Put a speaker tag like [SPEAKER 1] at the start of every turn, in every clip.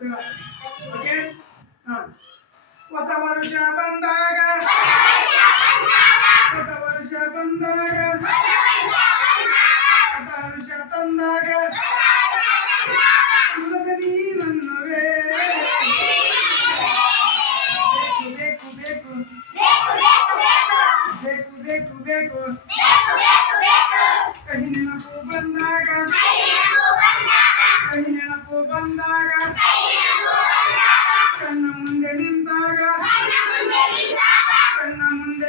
[SPEAKER 1] Yeah.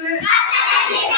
[SPEAKER 1] I'm
[SPEAKER 2] Hello.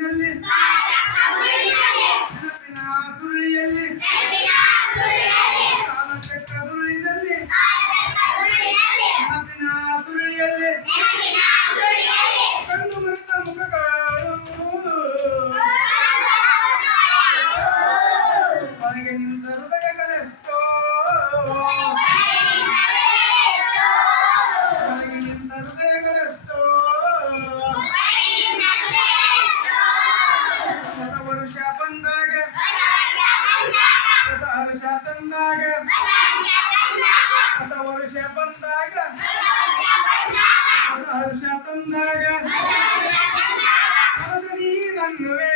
[SPEAKER 1] ಕೊಡುತ್ತಾರೆ असा होता
[SPEAKER 2] असा हिश बंद
[SPEAKER 1] ने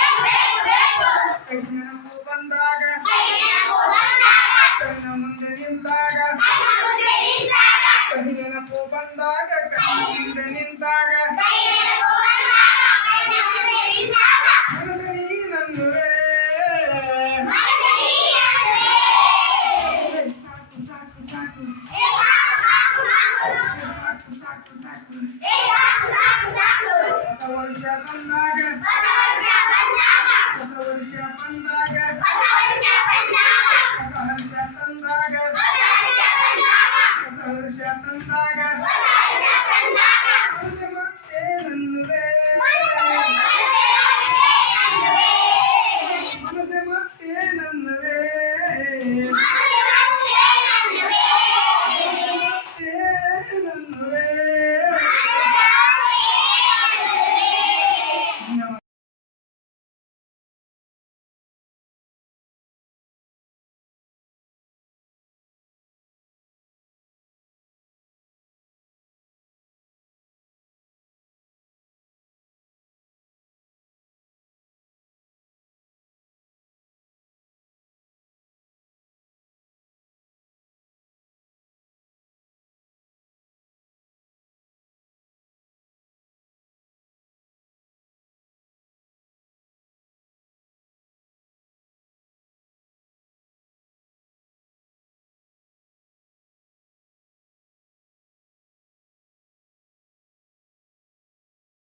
[SPEAKER 1] Thank you.
[SPEAKER 2] On